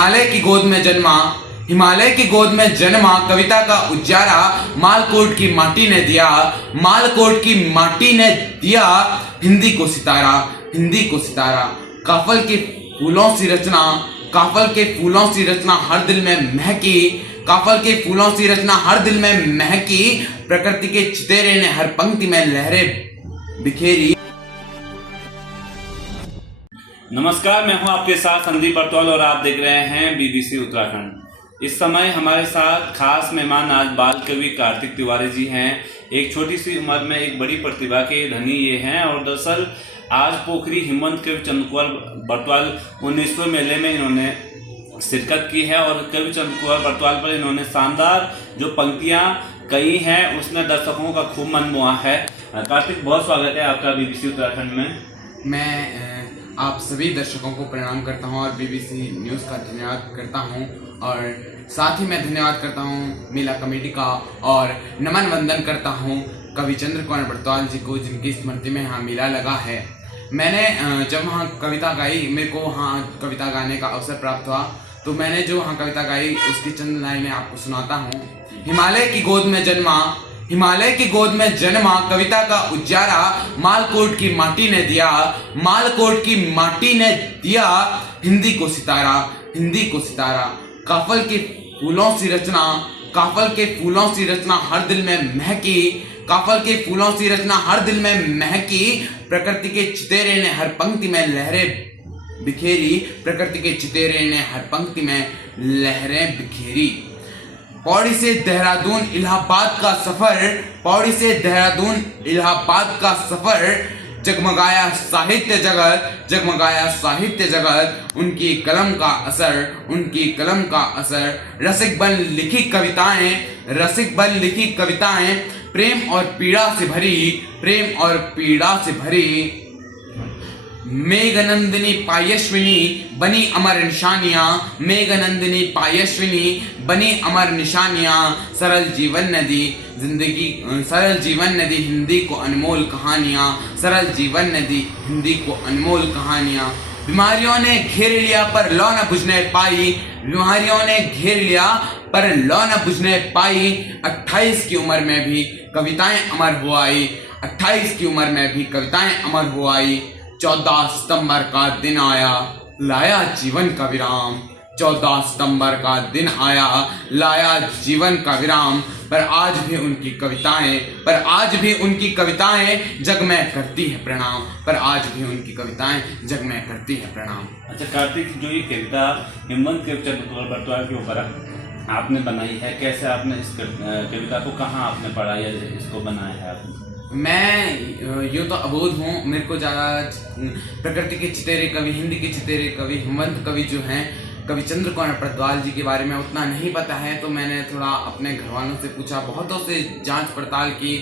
हिमालय की गोद में जन्मा, हिमालय की गोद में जन्मा, कविता का उजारा मालकोट की माटी ने दिया, मालकोट की माटी ने दिया हिंदी को सितारा, हिंदी को सितारा। काफल के फूलों सी रचना, काफल के फूलों सी रचना हर दिल में महकी, काफल के फूलों सी रचना हर दिल में महकी, प्रकृति के चितेरे ने हर पंक्ति में लहरें बिखेरी। नमस्कार, मैं हूं आपके साथ संदीप बरतौल और आप देख रहे हैं बीबीसी उत्तराखंड। इस समय हमारे साथ खास मेहमान आज बाल कवि कार्तिक तिवारी जी हैं। एक छोटी सी उम्र में एक बड़ी प्रतिभा के धनी ये हैं और दरअसल आज पोखरी हिमवंत कवि चंद्र कुंवर बरतौल 19वें मेले में इन्होंने शिरकत की है और कवि चंद्र कुंवर बरतौल पर इन्होंने शानदार जो पंक्तियाँ कही हैं उसने दर्शकों का खूब मन मोहा है। कार्तिक, बहुत स्वागत है आपका बीबीसी उत्तराखंड में। मैं आप सभी दर्शकों को प्रणाम करता हूं और बीबीसी न्यूज़ का धन्यवाद करता हूं और साथ ही मैं धन्यवाद करता हूं मेला कमेटी का और नमन वंदन करता हूं कवि चंद्र कुंवर बरतौल जी को, जिनकी स्मृति में यहाँ मेला लगा है। मैंने जब वहाँ कविता गाई, मेरे को वहाँ कविता गाने का अवसर प्राप्त हुआ, तो मैंने जो वहाँ कविता गाई उसकी चंद लाइनें आपको सुनाता हूँ। हिमालय की गोद में जन्मा, हिमालय की गोद में जन्मा, कविता का उजारा मालकोट की माटी ने दिया, मालकोट की माटी ने दिया हिंदी को सितारा, हिंदी को सितारा। काफल के फूलों सी रचना, काफल के फूलों सी रचना हर दिल में महकी, काफल के फूलों सी रचना हर दिल में महकी, प्रकृति के चितेरे ने हर पंक्ति में लहरें बिखेरी, प्रकृति के चितेरे ने हर पंक्ति में लहरें बिखेरी। पौड़ी से देहरादून इलाहाबाद का सफर, पौड़ी से देहरादून इलाहाबाद का सफर, जगमगाया साहित्य जगत, जगमगाया साहित्य जगत, उनकी कलम का असर, उनकी कलम का असर। रसिक बन लिखी कविताएं, रसिक बन लिखी कविताएं, प्रेम और पीड़ा से भरी, प्रेम और पीड़ा से भरी। मेघनंदिनी पायश्विनी बनी अमर निशानियाँ, मेघनंदिनी पायश्विनी बनी अमर निशानियाँ, सरल जीवन नदी जिंदगी, सरल जीवन नदी हिंदी को अनमोल कहानियाँ, सरल जीवन नदी हिंदी को अनमोल कहानियाँ। बीमारियों ने घेर लिया पर लौ न बुझने पाई, बीमारियों ने घेर लिया पर लौ न बुझने पाई, 28 की उम्र में भी कविताएं अमर हो आई, 28 की उम्र में भी कविताएं अमर हो आई। 14 सितंबर का दिन आया, लाया जीवन का विराम, 14 सितंबर का दिन आया, लाया जीवन का विराम, पर आज भी उनकी कविताएं, पर आज भी उनकी कविताएं जग में करती है प्रणाम, पर आज भी उनकी कविताएं जग में करती है प्रणाम। अच्छा कार्तिक, जो ये कविता हिमवंत कवि चंद्र कुंवर बरतौल के ऊपर आपने बनाई है, कैसे आपने इस कविता को कहाँ आपने पढ़ा या इसको बनाया है आपने? मैं यूँ तो अबोध हूँ, मेरे को ज़्यादा प्रकृति के चितेरे कवि, हिंदी के चितेरे कवि, हिमवंत कवि जो हैं कवि चंद्र कुंवर बरतौल जी के बारे में उतना नहीं पता है, तो मैंने थोड़ा अपने घर वालों से पूछा, बहुतों से जांच पड़ताल की,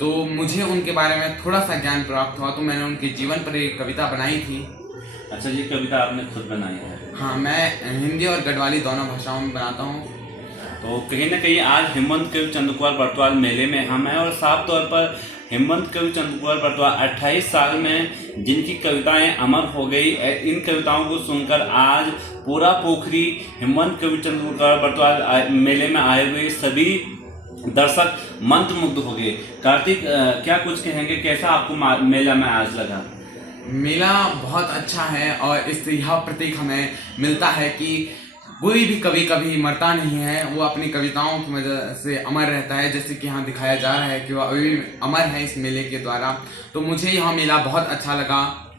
तो मुझे उनके बारे में थोड़ा सा ज्ञान प्राप्त हुआ, तो मैंने उनके जीवन पर एक कविता बनाई थी। अच्छा, ये कविता आपने खुद बनाई है? हाँ, मैं हिंदी और गढ़वाली दोनों भाषाओं में बनाता हूँ। तो कहीं ना कहीं आज हिमवंत कवि चंद्र कुंवर बरतौल मेले में हम हैं और साफ तौर पर हिमवंत कवि चंद्र कुंवर बरतौल 28 साल में जिनकी कविताएं अमर हो गई, इन कविताओं को सुनकर आज पूरा पोखरी हिमवंत कवि चंद्र कुंवर बरतौल मेले में आए हुए सभी दर्शक मंत्रमुग्ध हो गए। कार्तिक, क्या कुछ कहेंगे, कैसा आपको मेला में आज लगा? मेला बहुत अच्छा है और इससे यह प्रतीक हमें मिलता है कि कोई भी कवि कभी मरता नहीं है, वो अपनी कविताओं की वजह से अमर रहता है, जैसे कि यहाँ दिखाया जा रहा है कि वह अभी अमर है इस मेले के द्वारा। तो मुझे यह मेला बहुत अच्छा लगा।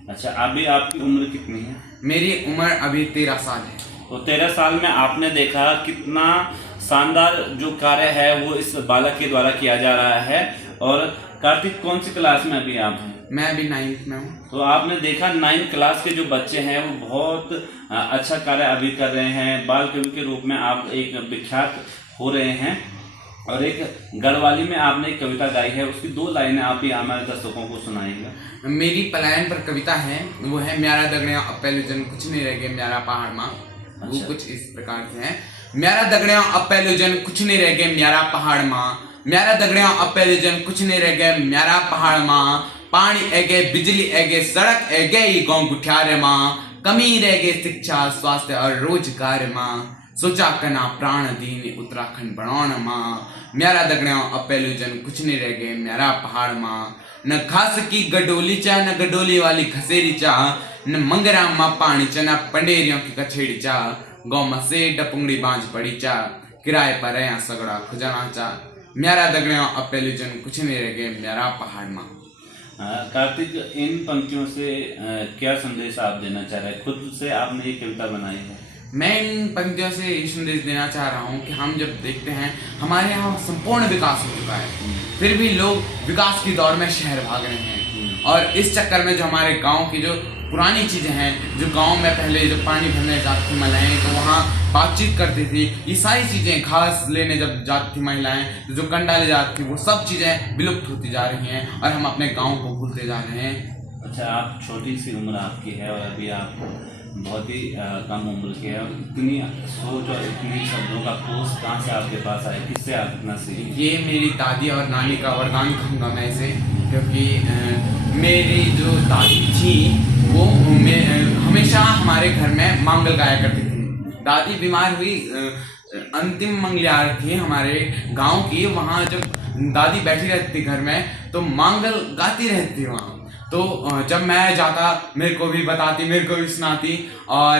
अच्छा, अभी आपकी उम्र कितनी है? मेरी उम्र अभी 13 साल है। तो 13 साल में आपने देखा कितना शानदार जो कार्य है वो इस बालक के द्वारा किया जा रहा है। और कार्तिक, कौन सी क्लास में अभी आप हैं? मैं अभी 9th में हूँ। तो आपने देखा 9th क्लास के जो बच्चे हैं वो बहुत अच्छा कार्य अभी कर रहे हैं। बाल कवि के रूप में आप एक विख्यात हो रहे हैं और एक गढ़वाली में आपने एक कविता गाई है, उसकी 2 लाइनें आप भी हमारे दर्शकों को सुनाएंगे। मेरी पलायन पर कविता है, वो है म्यारा दगड़िया अपैलु जन कुछ नहीं रह गए म्यारा पहाड़ माँ। वो कुछ इस प्रकार से है। म्यारा दगड़िया अपैलु जन कुछ नहीं रह गए म्यारा पहाड़ माँ, म्यारा दगड़िया अपैलु जन कुछ नहीं रह गए म्यारा पहाड़ माँ, पानी एगे बिजली एगे सड़क एगे ही गाँव गुठियारे माँ, कमी रह गए शिक्षा स्वास्थ्य और रोजगार माँ सोचा कना प्राण दीन उत्तराखंड बनाउण माँ म्यारा दगड़ियों अपेलू जन कुछ नहीं रह गए म्यारा पहाड़ माँ न घास की गडोली चा न गडोली वाली खसेरी चा न मंगरा माँ पानी चा न पंडेरियों की कछेड़ी चा गौ मसे डपुंगड़ी बांझ पड़ी चा किराए पर है सगड़ा खुजाना चा म्यारा दगड़ियों अपेलू जन कुछ नहीं रह गए म्यारा पहाड़ माँ। कार्तिक, इन पंक्तियों से क्या संदेश आप देना चाह रहे हैं? खुद से आपने ये कविता बनाई है। मैं इन पंक्तियों से ये संदेश देना चाह रहा हूँ कि हम जब देखते हैं हमारे यहाँ संपूर्ण विकास हो चुका है, फिर भी लोग विकास की दौड़ में शहर भाग रहे हैं। और इस चक्कर में जो हमारे गांव की जो पुरानी चीज़ें हैं, जो गांव में पहले जो पानी भरने जाती थी महिलाएं तो वहाँ बातचीत करती थी, ये सारी चीज़ें घास लेने जब जाती थी महिलाएं जो कंडा ले जाती थी, वो सब चीज़ें विलुप्त होती जा रही हैं और हम अपने गाँव को भूलते जा रहे हैं। अच्छा, आप छोटी सी उम्र आपकी है और अभी आप बहुत ही कम उम्र के हैं, इतनी सोच और इतनी शब्दों का कोष कहाँ से आपके पास आया, किससे आप इतना सीखे? ये मेरी दादी और नानी का वरदान कहूँगा मैं इसे, क्योंकि मेरी जो दादी थी वो हमेशा हमारे घर में मांगल गाया करती थी। दादी बीमार हुई, अंतिम मंगलियार थी हमारे गांव की, वहाँ जब दादी बैठी रहती थी घर में तो मांगल गाती रहती थी वहाँ। तो जब मैं जाता मेरे को भी बताती, मेरे को भी सुनाती। और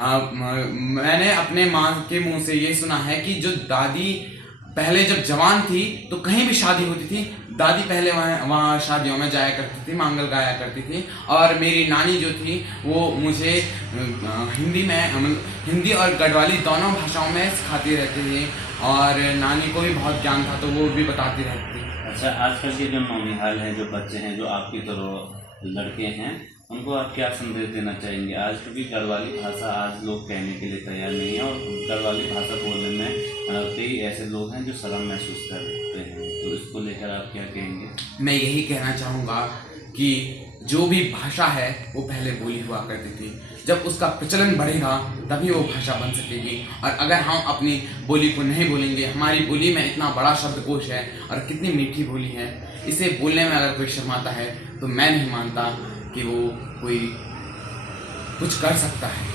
मैंने अपने माँ के मुंह से ये सुना है कि जो दादी पहले जब जवान थी तो कहीं भी शादी होती थी, दादी पहले वहाँ शादियों में जाया करती थी, मांगल गाया करती थी। और मेरी नानी जो थी वो मुझे हिंदी और गढ़वाली दोनों भाषाओं में सिखाती रहती थी और नानी को भी बहुत ज्ञान था तो वो भी बताती रहती थी। अच्छा, आजकल के जो नौनिहाल हैं, जो बच्चे हैं, जो आपकी तरह लड़के हैं, उनको आप क्या संदेश देना चाहेंगे? आज क्योंकि गढ़वाली भाषा आज लोग कहने के लिए तैयार नहीं है और गढ़वाली भाषा बोलने में कई ऐसे लोग हैं जो शर्म महसूस करते हैं, तो इसको लेकर आप क्या कहेंगे? मैं यही कहना चाहूँगा कि जो भी भाषा है वो पहले बोली हुआ करती थी, जब उसका प्रचलन बढ़ेगा तभी वो भाषा बन सकेगी। और अगर हम अपनी बोली को नहीं बोलेंगे, हमारी बोली में इतना बड़ा शब्दकोश है और कितनी मीठी बोली है, इसे बोलने में अगर कोई शर्माता है तो मैं नहीं मानता कि वो कोई कुछ कर सकता है।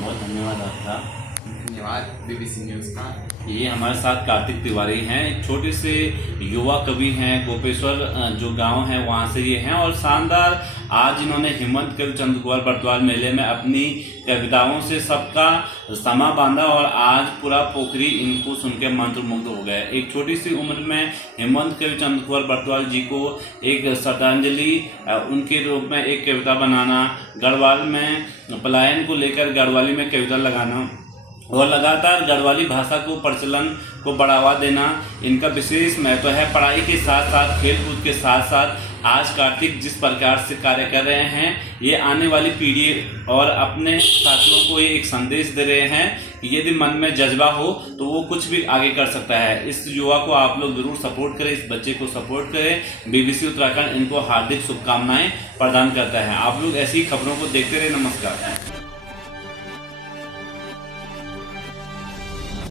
बहुत धन्यवाद आपका। धन्यवाद BBC न्यूज़ का। ये हमारे साथ कार्तिक तिवारी हैं, एक छोटे से युवा कवि हैं, गोपेश्वर जो गांव है वहाँ से ये हैं और शानदार आज इन्होंने हिम्मत कवि चंद्र कुंवर बरद्वाल मेले में अपनी कविताओं से सबका समा बांधा और आज पूरा पोखरी इनको सुन के मंत्रमुग्ध हो गए। एक छोटी सी उम्र में हिम्मत कवि चंद्र कुंवर बरद्वाल जी को एक श्रद्धांजलि उनके रूप में एक कविता बनाना, गढ़वाल में पलायन को लेकर गढ़वाली में कविता लगाना और लगातार गढ़वाली भाषा को प्रचलन को बढ़ावा देना इनका विशेष महत्व है। पढ़ाई के साथ साथ खेलकूद के साथ साथ आज कार्तिक जिस प्रकार से कार्य कर रहे हैं, ये आने वाली पीढ़ी और अपने साथियों को ये एक संदेश दे रहे हैं कि यदि मन में जज्बा हो तो वो कुछ भी आगे कर सकता है। इस युवा को आप लोग ज़रूर सपोर्ट करें, इस बच्चे को सपोर्ट करें। BBC उत्तराखंड इनको हार्दिक शुभकामनाएं प्रदान करता है। आप लोग ऐसी खबरों को देखते रहे। नमस्कार।